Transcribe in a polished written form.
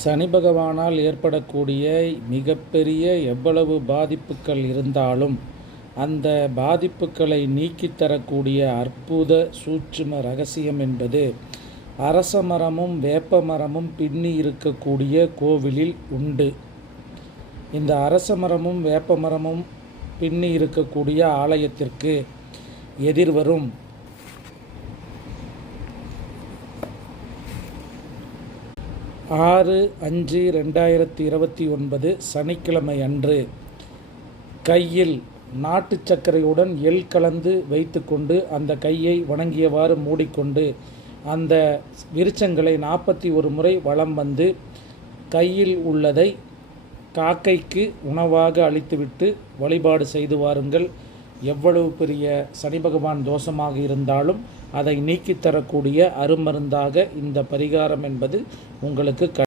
சனி பகவானால் ஏற்படக்கூடிய மிகப்பெரிய எவ்வளவு பாதிப்புகள் இருந்தாலும் அந்த பாதிப்புகளை நீக்கித் தரக்கூடிய அற்புத சூட்சும ரகசியம் என்பது அரச மரமும் வேப்ப மரமும் பின்னி இருக்கக்கூடிய கோவிலில் உண்டு. இந்த அரச மரமும் வேப்ப மரமும் பின்னி இருக்கக்கூடிய ஆலயத்திற்கு எதிர்வரும் 6/5/2029 சனிக்கிழமை அன்று கையில் நாட்டு சர்க்கரையுடன் எள் கலந்து வைத்துக்கொண்டு அந்த கையை வணங்கியவாறு மூடிக்கொண்டு அந்த விருட்சங்களை 41 முறை வலம் வந்து கையில் உள்ளதை காக்கைக்கு உணவாக அளித்துவிட்டு வழிபாடு செய்து வாருங்கள். எவ்வளவு பெரிய சனி பகவான் தோஷமாக இருந்தாலும் அதை நீக்கித்தரக்கூடிய அருமருந்தாக இந்த பரிகாரம் என்பது உங்களுக்கு